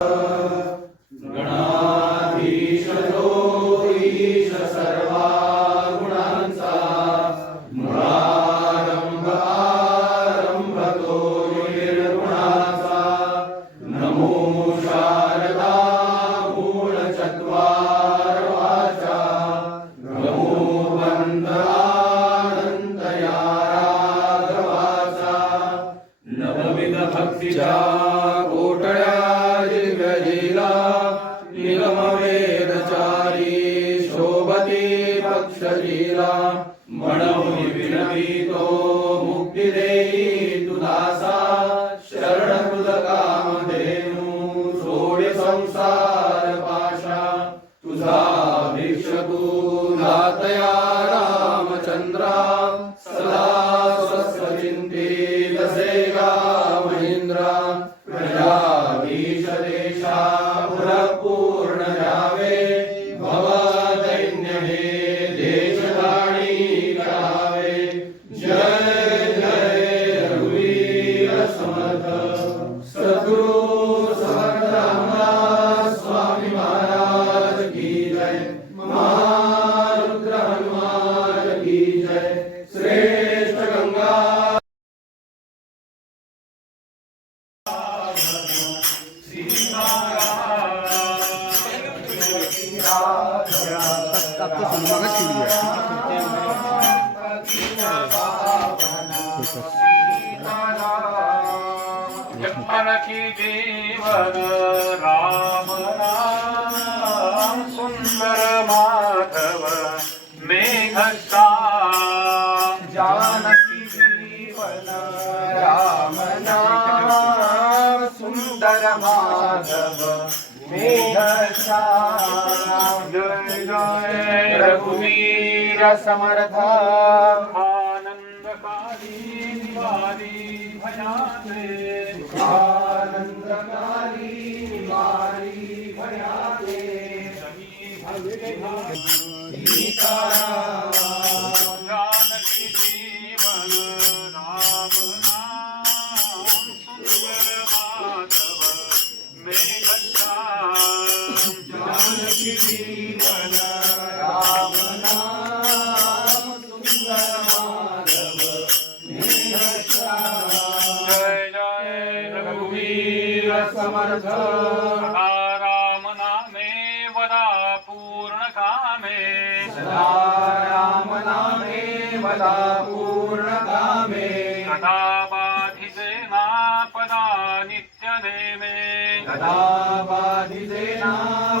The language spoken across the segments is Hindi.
you. dilei राम नाम सुंदर माधव मेघसा जय जय रघुवीर समर्थ आनंदकारी निवारी भयाने आनंदकारी निवारी भयाते जानकी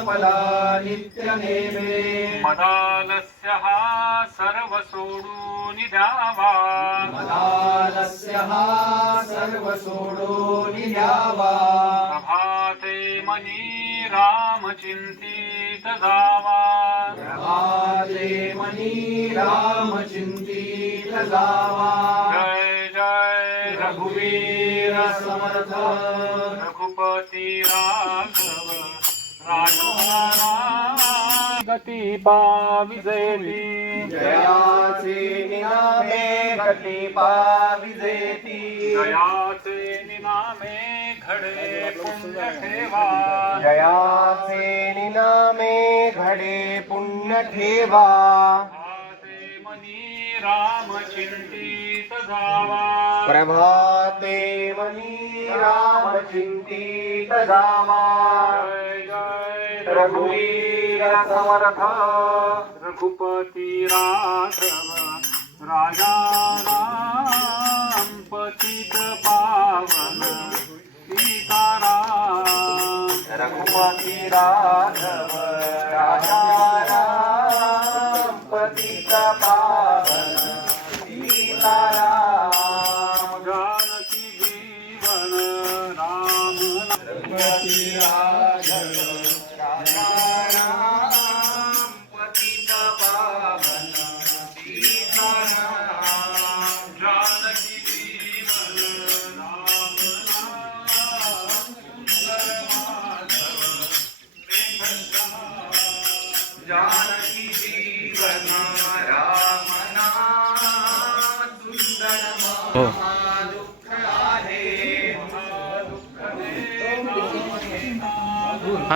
पदा नित्य नेमे मदालस्य हा सर्व सोडून द्यावा मदालस्य हा प्रभाते मनी राम जावा प्रभाते मनी जय जय रघुवीर समर्थ। रघुपती राघव राजा गती पाविजेती जयाचे निनामे गती पाविजेती जयाचे निनामे घडे पुण्य ठेवा। जयाचे निनामे घडे पुण्य ठेवा। मनी राम चिंतित जावा। प्रभाते मनी राम जय रघुवीर समर्थ रघुपती राघव राजा राम पतित पावन सीताराम। रघुपती राघव राजा राम पतित पावन रघुपती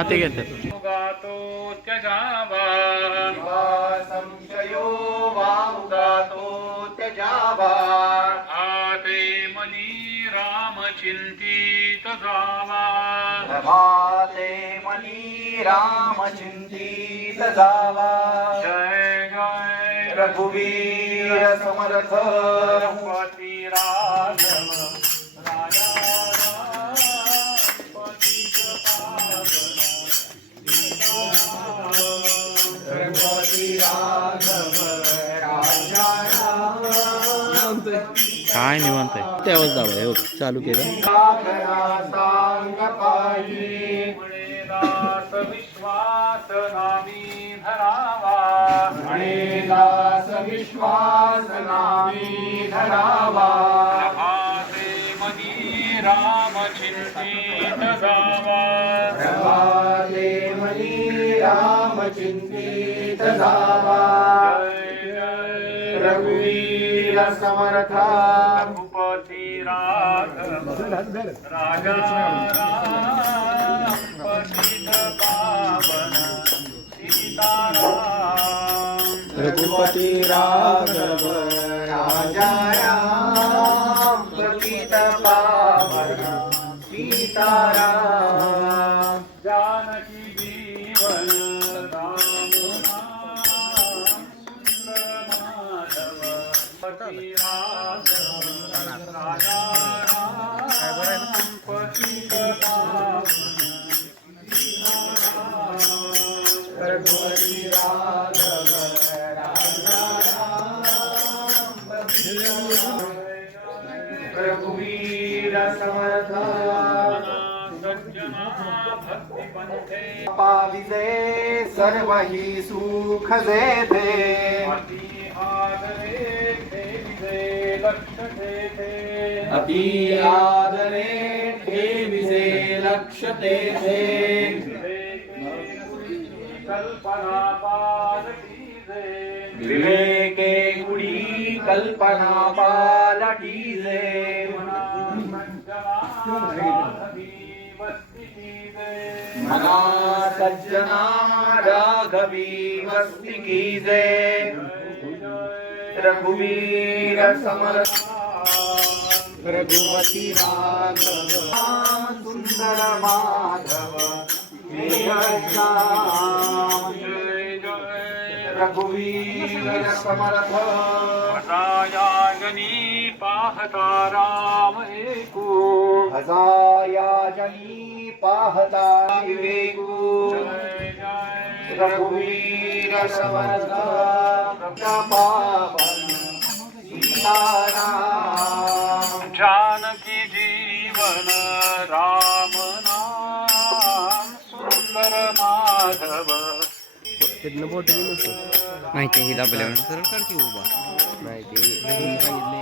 हा ते घेतात संशयो वामुगातो त्यजावा. आते मनी राम चिंतित जावा प्रभाते मनी राम चिंतित जावा जय जय रघुवीर समर्थ. काय निवांत आहे त्यावेळेस दाबा आहे ओके चालू केलं विश्वास नामी धरावा राम चिंतित जावा प्रभाते मनी राम चिंतित जावा रघुवीर रघुवीर समर्थ रघुपती राघव राजा रघुपती राघव राजा राम पतित पावन सीताराम पाविजे सर्व हि सुख लक्ष ठेवे अति आदरे ठेविसे लक्ष तेथे कल्पना पालकीजे विवेके गुडी कल्पना पालटीजे मना सज्जना राघवी वस्ती कीजे रघुवीर समर्थ। रघुपती राघव। सुंदर माधव। रघुवीर समर्थ। रायागनी पाहता राम एकू हजाया जनी पाहता विवेकू। जय जय रघुवीर समर्थ पावन सीताराम जानकी जीवन राम नाम सुंदर माधव नाही ते हे दाबल्यावर सरळ कर की उभा नाही ते सांगितले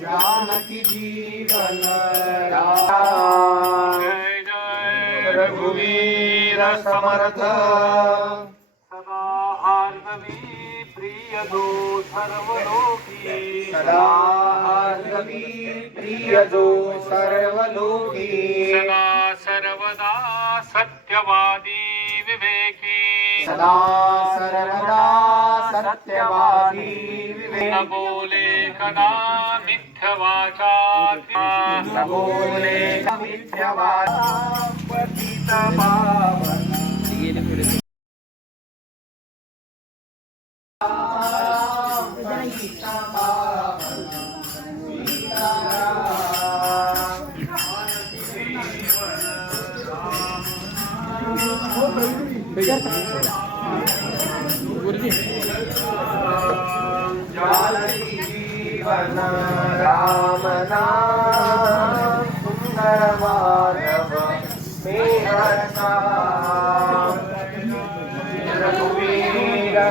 जानकी जीवन जय जय रघुवीर समर्थ। सदा हार्दवी प्रिय दो सर्वलोकी सदा प्रिय जो सर्वलोकी सदा सर्वदा सत्यवादी विवेकी। सदा सर्वदा सत्यवादी न बोले कदा मिथ्यवाचा न बोले मिथ्यवाद पतित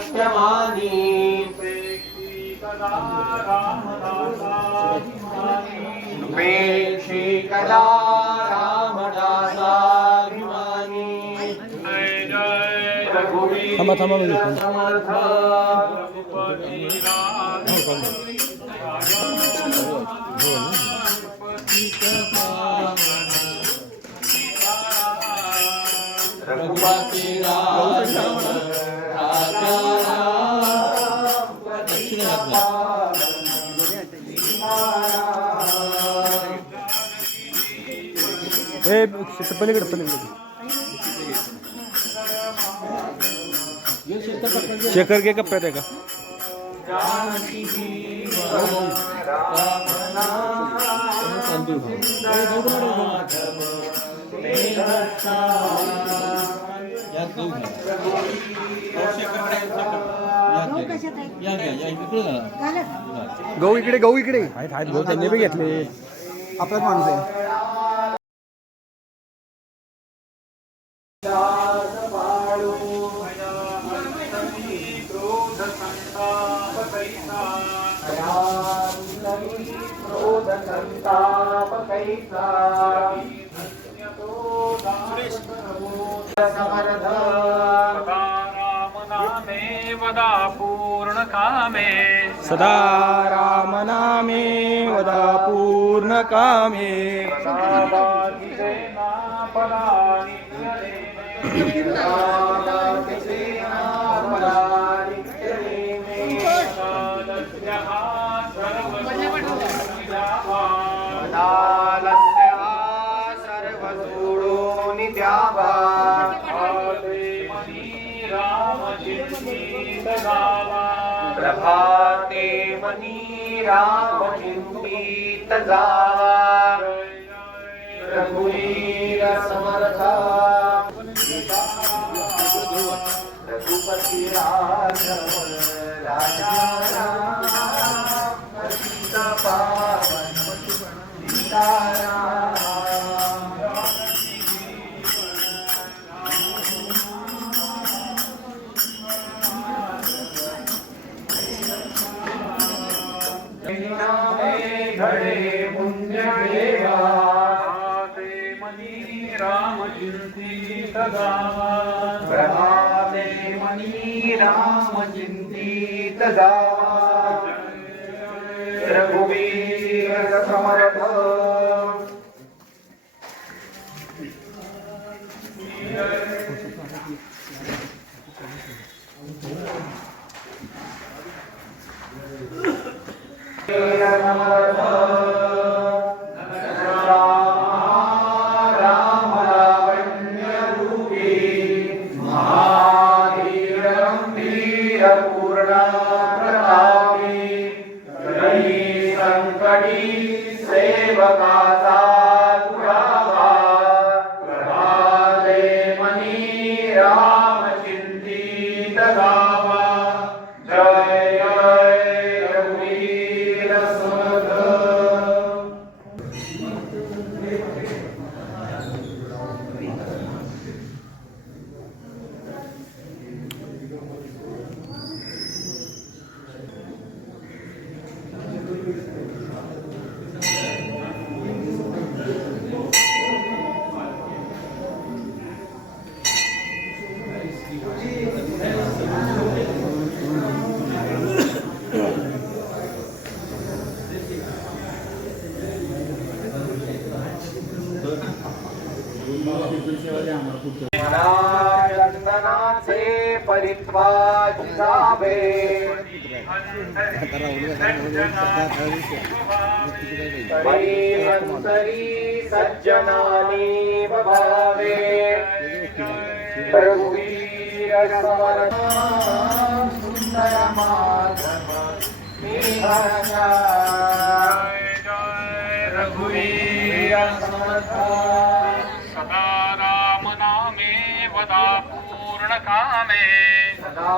रामदासाभिमानी पेक्षी कला रामदासाभिमानी जय जय रघुवीर थांबा थांबा मी घेतो. पलीकडे पलीकडे शेखर घे कप्प्यात आहे का गहू इकडे गहू इकडे गहू त्यांनी बी घेतले आपलाच माणूस आहे. वदा पूर्ण कामे सदा राम नामे वदा पूर्ण कामे प्रभाते मनी राम चिंतित जावा रघुवीर समर्था रघुपती राघव राजा राम सीता पावन सीताराम घडे पुण्यदेवा मनी राम चिंती सदा। प्रभाते मनी राम चिंती सदा। रघुवीर परिहंतरी सज्जनानी भावे। रघुवीर समर्थ। सुंदर माधव निहंगा. रघुवीर सदा राम नामे वदा पूर्णकामे। सदा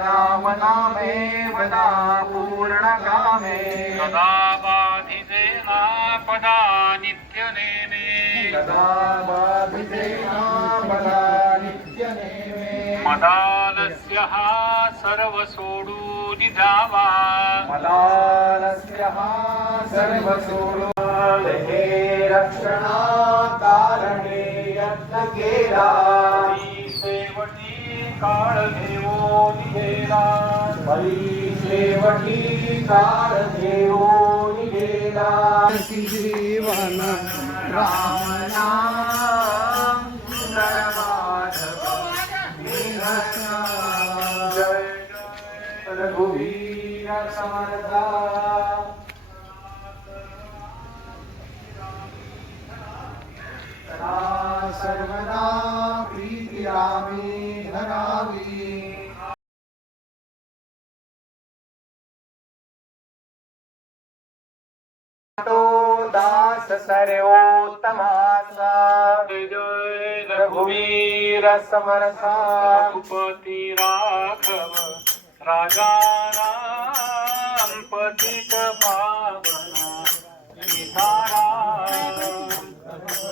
रामनामे वदा पूर्णकामे। सदा बाधिसेना पदा नित्यनेमे सदा पदा सर्वसोडू निधावा। रक्षणा कारणे काळभैरो निगेला हरी शेवटी काळभैरो निगेला जीवन राम रघुवीर समर्था सर्वदा प्रीती रामी धरावी दास सर्वोत्तमासा। रघुवीर समरसा। उपती राघव राजा पतित पावना।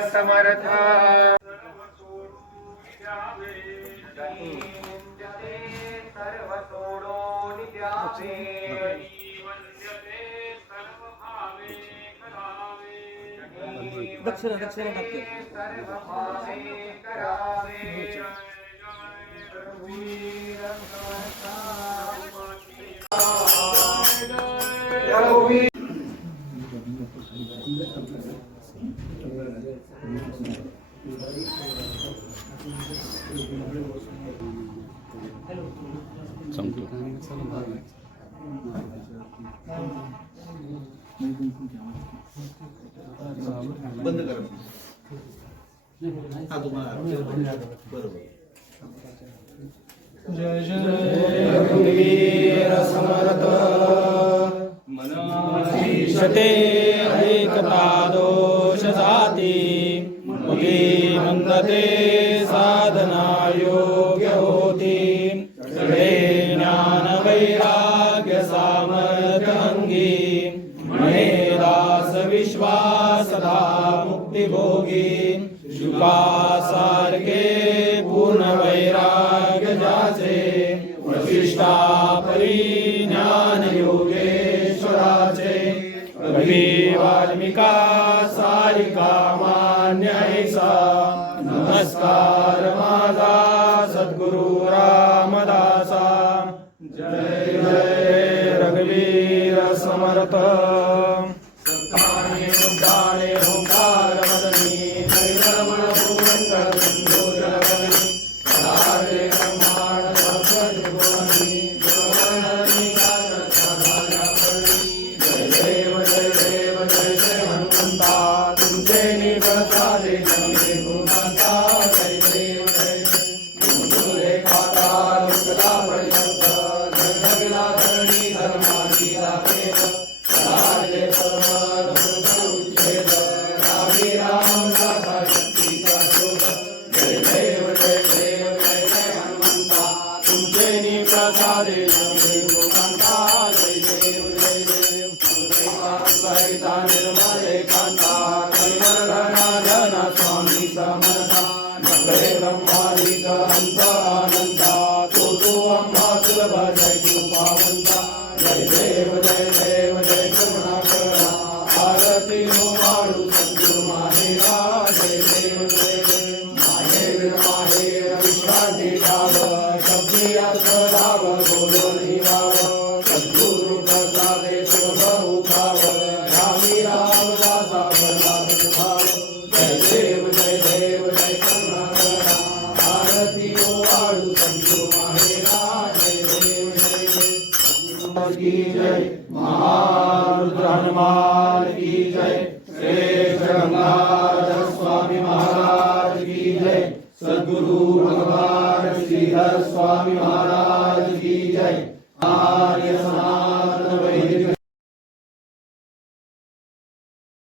समर्थ दक्षिण दक्षिण भक्त बंद करा. हा तुम्हाला बरोबर. जय जय. रघुवीर समर्थ. मनाधीशते padre. Hare Gabriel.